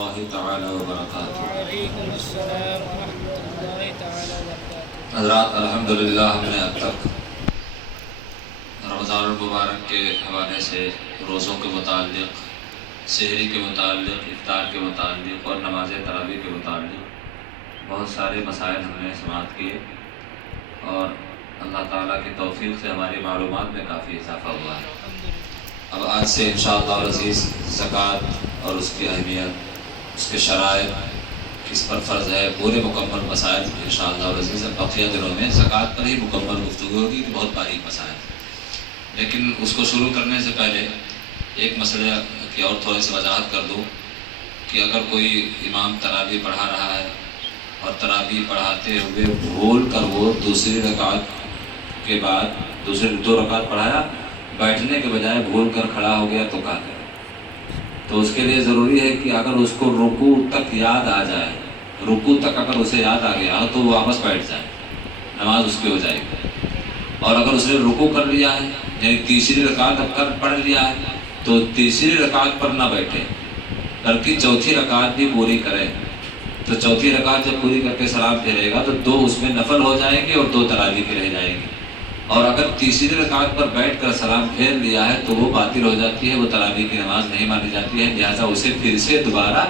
اللہ تعالی وبرکاتہ۔ وعلیکم السلام ورحمۃ اللہ تعالی وبرکاتہ۔ حضرات الحمدللہ ہم نے اب تک رمضان المبارک کے حوالے سے روزوں کے متعلق، سحری کے متعلق، افطار کے متعلق اور نماز تراویح کے متعلق بہت سارے مسائل ہم نے سماعت کیے، اور اللہ تعالیٰ کی توفیق سے ہماری معلومات میں کافی اضافہ ہوا ہے۔ اب آج سے انشاءاللہ العزیز زکوٰۃ اور اس کی اہمیت، اس کے شرائط، کس پر فرض ہے، پورے مکمل مسائل انشاءاللہ العزیز بقیہ دنوں میں زکوٰۃ پر ہی مکمل گفتگو ہوگی، بہت باریک مسائل۔ لیکن اس کو شروع کرنے سے پہلے ایک مسئلہ کی اور تھوڑی سی وضاحت کر دوں کہ اگر کوئی امام تراویح پڑھا رہا ہے اور تراویح پڑھاتے ہوئے بھول کر وہ دوسری رکعت کے بعد دوسری 2 رکعت پڑھایا، بیٹھنے کے بجائے بھول کر کھڑا ہو گیا تو کیا کرے؟ تو اس کے لیے ضروری ہے کہ اگر اس کو رکوع تک یاد آ جائے، رکوع تک اگر اسے یاد آ گیا تو وہ واپس بیٹھ جائے، نماز اس کی ہو جائے گی۔ اور اگر اس نے رکوع کر لیا ہے، یعنی تیسری رکعت اب کر پڑھ لیا ہے، تو تیسری رکعت پر نہ بیٹھے بلکہ چوتھی رکعت بھی پوری کرے۔ تو چوتھی رکعت جب پوری کر کے سلام پھیرے گا تو 2 اس میں نفل ہو جائیں گے اور 2 تراویح کی رہ جائیں گی۔ اور اگر تیسری رکعت پر بیٹھ کر سلام پھیر لیا ہے تو وہ باطل ہو جاتی ہے، وہ تراویح کی نماز نہیں مانی جاتی ہے، لہٰذا اسے پھر سے دوبارہ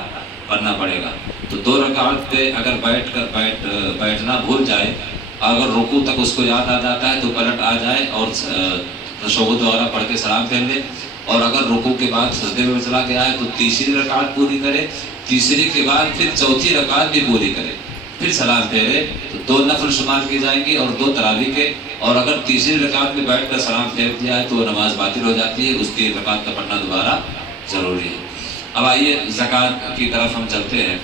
پڑھنا پڑے گا۔ تو 2 رکعت پہ اگر بیٹھنا بھول جائے، اگر رکوع تک اس کو یاد آ جاتا ہے تو پلٹ آ جائے اور تشہد وغیرہ پڑھ کے سلام پھیر لے، اور اگر رکوع کے بعد سجدے میں چلا گیا ہے تو تیسری رکعت پوری کرے، تیسری کے بعد پھر چوتھی رکعت بھی پوری کرے، پھر سلام پھیرے، تو 2 نفل شمار کی جائیں گی اور 2 تراویح کے۔ اور اگر تیسری رکعت میں بیٹھ کر سلام پھیر دیا ہے تو وہ نماز باطل ہو جاتی ہے، اس کی رکعت کا پڑھنا دوبارہ ضروری ہے۔ اب آئیے زکوٰۃ کی طرف ہم چلتے ہیں۔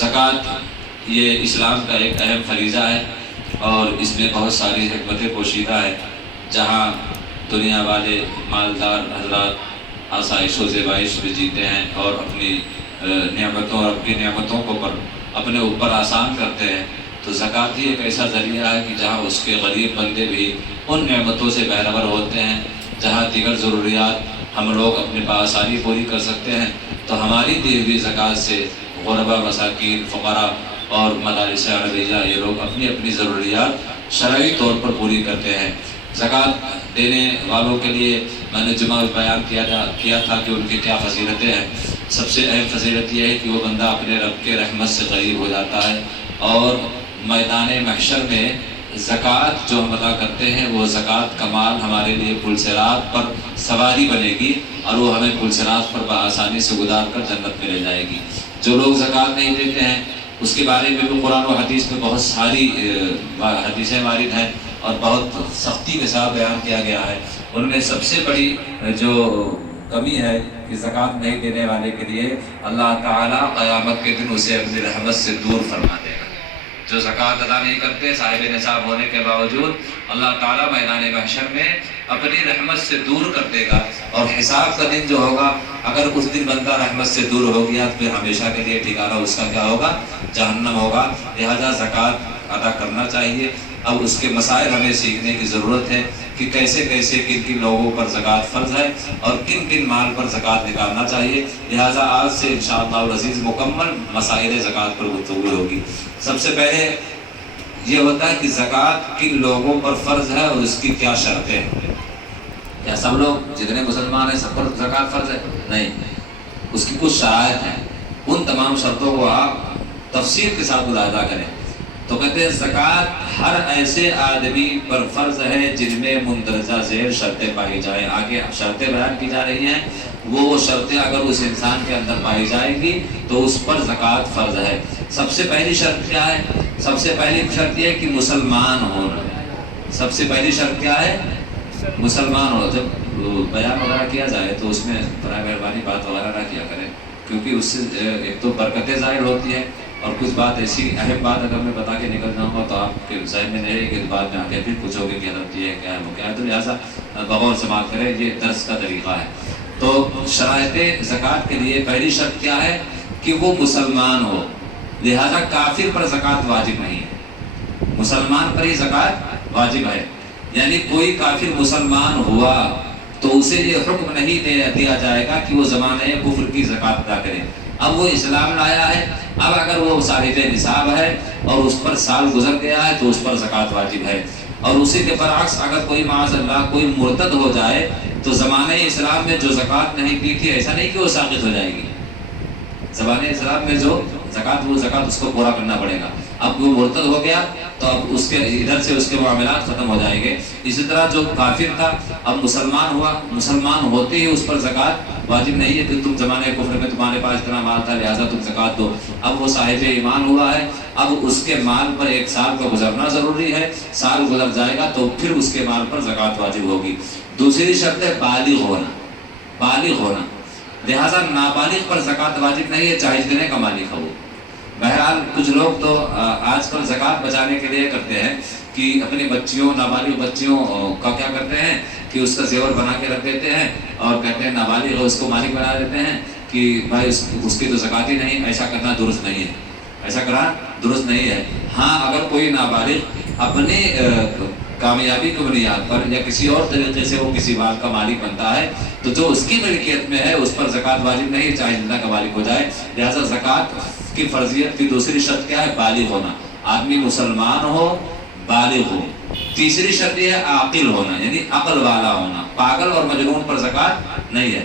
زکوٰۃ یہ اسلام کا ایک اہم فریضہ ہے اور اس میں بہت ساری حکمتیں پوشیدہ ہے۔ جہاں دنیا والے مالدار حضرات آسائش و زیبائش میں جیتے ہیں اور اپنی نعمتوں اور اپنی نعمتوں کو اپنے اوپر آسان کرتے ہیں، تو زکوٰۃ ہی ایک ایسا ذریعہ ہے کہ جہاں اس کے غریب بندے بھی ان نعمتوں سے بہرور ہوتے ہیں۔ جہاں دیگر ضروریات ہم لوگ اپنے بآسانی پوری کر سکتے ہیں، تو ہماری دی ہوئی زکوٰۃ سے غربا، مساکین، فقراء اور مدارس عربیہ یہ لوگ اپنی اپنی ضروریات شرعی طور پر پوری کرتے ہیں۔ زکوٰۃ دینے والوں کے لیے میں نے جمعہ بیان کیا تھا کہ ان کی کیا فضیلتیں ہیں۔ سب سے اہم فضیلت یہ ہے کہ وہ بندہ اپنے رب کے رحمت سے قریب ہو جاتا ہے، اور میدان محشر میں زکوٰۃ جو ہم ادا کرتے ہیں وہ زکوٰۃ کا مال ہمارے لیے پل صراط پر سواری بنے گی، اور وہ ہمیں پل صراط پر بآسانی سے گزار کر جنت میں لے جائے گی۔ جو لوگ زکوٰۃ نہیں دیتے ہیں اس کے بارے میں بھی قرآن و حدیث میں بہت ساری حدیثیں وارد ہیں اور بہت سختی کے ساتھ بیان کیا گیا ہے۔ ان میں سب سے بڑی جو کمی ہے کہ زکوٰۃ نہیں دینے والے کے لیے اللہ تعالیٰ قیامت کے دن اسے اپنی رحمت سے دور فرما دے گا۔ جو زکوٰۃ ادا نہیں کرتے صاحب نصاب ہونے کے باوجود، اللہ تعالیٰ میدان محشر میں اپنی رحمت سے دور کر دے گا، اور حساب کا دن جو ہوگا، اگر اس دن بندہ رحمت سے دور ہو گیا تو پھر ہمیشہ کے لیے ٹھکانہ اس کا کیا ہوگا؟ جہنم ہوگا۔ لہذا زکوٰۃ ادا کرنا چاہیے۔ اب اس کے مسائل ہمیں سیکھنے کی ضرورت ہے کہ کیسے کیسے کن کن لوگوں پر زکوٰۃ فرض ہے اور کن کن مال پر زکوٰۃ نکالنا چاہیے۔ لہٰذا آج سے انشاءاللہ العزیز مکمل مسائل زکوٰۃ پر گفتگو ہوگی۔ سب سے پہلے یہ ہوتا ہے کہ زکوٰۃ کن لوگوں پر فرض ہے اور اس کی کیا شرطیں ہیں۔ کیا سب لوگ جتنے مسلمان ہیں سب پر زکوٰۃ فرض ہے؟ نہیں، اس کی کچھ شرائط ہیں، ان تمام شرطوں کو آپ تفصیل کے ساتھ ملاحظہ کریں۔ تو کہتے ہیں زکوٰۃ ہر ایسے آدمی پر فرض ہے جن میں مندرجہ ذیل شرطیں پائی جائیں۔ آگے شرطیں بیان کی جا رہی ہیں، وہ شرطیں اگر اس انسان کے اندر پائی جائیں گی تو اس پر زکوٰۃ فرض ہے۔ سب سے پہلی شرط کیا ہے؟ سب سے پہلی شرط یہ ہے کہ مسلمان ہونا۔ سب سے پہلی شرط کیا ہے؟ مسلمان ہو۔ جب بیان وغیرہ کیا جائے تو اس میں برائے مہربانی بات وغیرہ نہ کیا کریں، کیونکہ اس سے ایک تو برکتیں ظاہر ہوتی ہیں، اور کچھ بات ایسی اہم بات اگر میں بتا کے نکل جاؤں گا تو آپ کے ذہن میں نہیں رہے گی، بعد میں آ کے پھر پوچھو گے کہ حضرت یہ کیا ہے وہ کیا ہے، تو لہٰذا بغور سماعت کریں، یہ درس کا طریقہ ہے۔ تو شرائط زکوٰۃ کے لیے پہلی شرط کیا ہے کہ وہ مسلمان ہو۔ لہٰذا کافر پر زکوٰۃ واجب نہیں ہے، مسلمان پر ہی زکوٰۃ واجب ہے۔ یعنی کوئی کافر مسلمان ہوا تو اسے یہ حکم نہیں دیا جائے گا کہ وہ زمانۂ کفر کی زکوٰۃ ادا کرے، اب وہ اسلام لایا ہے، اب اگر وہ صاحب نصاب ہے اور اس پر سال گزر گیا ہے تو اس پر زکوٰۃ واجب ہے۔ اور اسی کے برعکس اگر کوئی معاذ اللہ کوئی مرتد ہو جائے تو زمانہ اسلام میں جو زکوٰۃ نہیں کی تھی، ایسا نہیں کہ وہ ساقط ہو جائے گی، زمانہ اسلام میں جو زکوٰۃ وہ زکوٰۃ اس کو پورا کرنا پڑے گا۔ اب وہ مرتد ہو گیا تو اب اس کے ادھر سے اس کے معاملات ختم ہو جائیں گے۔ اسی طرح جو کافر تھا اب مسلمان ہوا، مسلمان ہوتے ہی اس پر زکوٰۃ واجب نہیں ہے کہ تم زمانے کفر میں تمہارے پاس اتنا مال تھا لہٰذا تم زکوٰۃ دو۔ اب وہ صاحب ایمان ہوا ہے، اب اس کے مال پر 1 سال کا گزرنا ضروری ہے، سال گزر جائے گا تو پھر اس کے مال پر زکوٰۃ واجب ہوگی۔ دوسری شرط ہے بالغ ہونا، بالغ ہونا، لہٰذا نابالغ پر زکوٰۃ واجب نہیں ہے چاہے جتنے کا مالک ہو۔ بہرحال کچھ لوگ تو آج کل زکوٰۃ بچانے کے لیے کرتے ہیں کہ اپنی بچیوں، نابالغ بچیوں کا کیا کرتے ہیں کہ اس کا زیور بنا کے رکھ دیتے ہیں اور کہتے ہیں نابالغ ہو اس کو مالک بنا دیتے ہیں کہ بھائی اس کی تو زکوٰۃ ہی نہیں۔ ایسا کرنا درست نہیں ہے، ایسا کرنا درست نہیں ہے۔ ہاں اگر کوئی نابالغ اپنی کامیابی کی بنیاد پر یا کسی اور طریقے سے وہ کسی مال کا مالک بنتا ہے تو جو اس کی ملکیت میں ہے اس پر زکوٰۃ واجب نہیں چاہے جتنا کا مالک ہو جائے۔ لہٰذا زکوٰۃ کی فرضیت کی دوسری شرط کیا ہے؟ بالغ ہونا، آدمی مسلمان ہو، بالغ ہو۔ تیسری شرط یہ ہے عاقل ہونا، یعنی عقل والا ہونا، پاگل اور مجنون پر زکوٰۃ نہیں ہے۔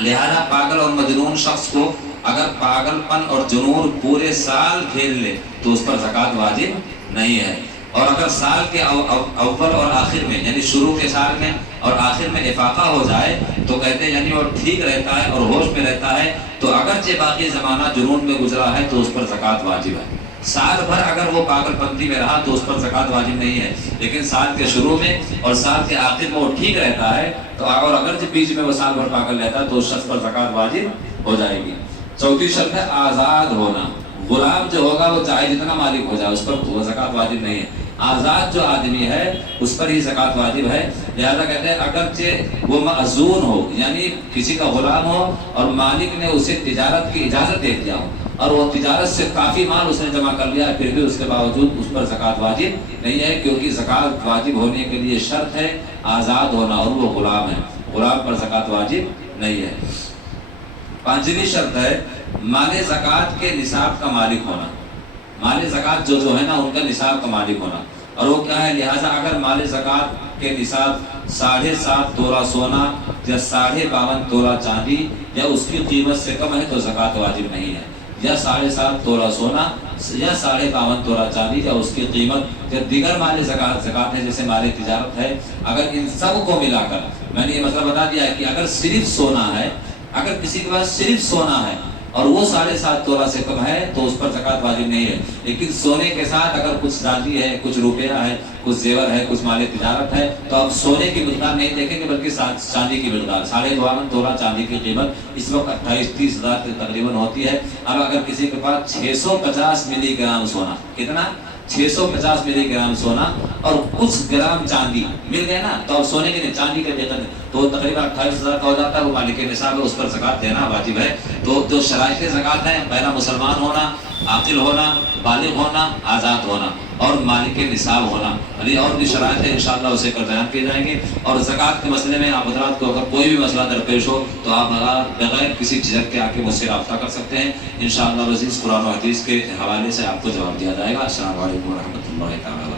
لہذا پاگل اور مجنون شخص کو اگر پاگل پن اور جنون پورے سال کھیل لے تو اس پر زکوٰۃ واجب نہیں ہے۔ اور اگر سال کے اول اور آخر میں یعنی شروع کے سال میں اور آخر میں افاقہ ہو جائے تو کہتے ہیں یعنی وہ ٹھیک رہتا ہے اور ہوش میں رہتا ہے تو اگرچہ باقی زمانہ جنون میں گزرا ہے تو اس پر زکوٰۃ واجب ہے۔ سال بھر اگر وہ پاگل پنتی میں رہا تو اس پر زکوٰۃ واجب نہیں ہے، لیکن سال کے شروع میں اور سال کے آخر میں وہ ٹھیک رہتا ہے تو اور اگرچہ بیچ میں وہ سال بھر پاگل رہتا ہے تو اس شخص پر زکوٰۃ واجب ہو جائے گی۔ چوتھی شرط ہے آزاد ہونا، غلام جو ہوگا وہ چاہے جتنا مالک ہو جائے اس پر وہ زکوٰۃ واجب نہیں ہے۔ آزاد جو آدمی ہے اس پر ہی زکوٰۃ واجب ہے۔ لہذا کہتے ہیں اگرچہ وہ معزون ہو یعنی کسی کا غلام ہو اور مالک نے اسے تجارت کی اجازت دے دیا ہو اور وہ تجارت سے کافی مال اس نے جمع کر لیا پھر بھی اس کے باوجود اس پر زکوٰۃ واجب نہیں ہے، کیونکہ زکوٰۃ واجب ہونے کے لیے شرط ہے آزاد ہونا اور وہ غلام ہے، غلام پر زکوٰۃ واجب نہیں ہے۔ پانچویں شرط ہے مال زکوٰۃ کے نصاب کا مالک ہونا، مال زکوٰۃ جو ہے نا ان کا نصاب کا مالک ہونا، اور وہ کیا ہے؟ لہٰذا اگر مال زکوٰۃ کے نصاب 7.5 تولہ سونا یا 52.5 تولہ چاندی یا اس کی قیمت سے کم ہے تو زکوٰۃ واجب نہیں ہے، یا 7.5 تولہ سونا یا 52.5 تولہ چاندی یا اس کی قیمت یا دیگر مال زکوٰۃ ہے جیسے مال تجارت ہے، اگر ان سب کو ملا کر میں نے یہ مسئلہ بتا دیا ہے کہ اگر صرف سونا ہے، اگر کسی کے پاس صرف سونا ہے اور وہ 7.5 تولہ سے کم ہے تو اس پر زکوٰۃ واجب نہیں ہے، لیکن سونے کے ساتھ اگر کچھ چاندی ہے، کچھ روپیہ ہے، کچھ زیور ہے، کچھ مال تجارت ہے تو اب سونے کی مقدار نہیں دیکھیں گے بلکہ چاندی کی مقدار۔ 52.5 تولہ چاندی کی قیمت اس وقت 28-30 ہزار تقریباً ہوتی ہے۔ اب اگر کسی کے پاس 650 ملی گرام سونا، کتنا؟ 650 ملی گرام سونا اور کچھ گرام چاندی مل گئے نا تو اب سونے کے چاندی کے قیمت تو تقریباً 28,000 کا ہو جاتا ہے، وہ مالک نصاب ہے، اس پر زکوٰۃ دینا واجب ہے۔ تو جو شرائط زکوٰۃ ہیں پہلا مسلمان ہونا، عاقل ہونا، بالغ ہونا، آزاد ہونا اور مالک نصاب ہونا، علی اور بھی شرائط ہے انشاءاللہ اسے کل بیان کیے جائیں گے۔ اور زکوٰۃ کے مسئلے میں آپ حضرات کو اگر کوئی بھی مسئلہ درپیش ہو تو آپ بغیر کسی جھجک کے آ کے مجھ سے رابطہ کر سکتے ہیں، انشاءاللہ عزیز قرآن و حدیث کے حوالے سے آپ کو جواب دیا جائے گا۔ السلام علیکم ورحمۃ اللہ تعالیٰ۔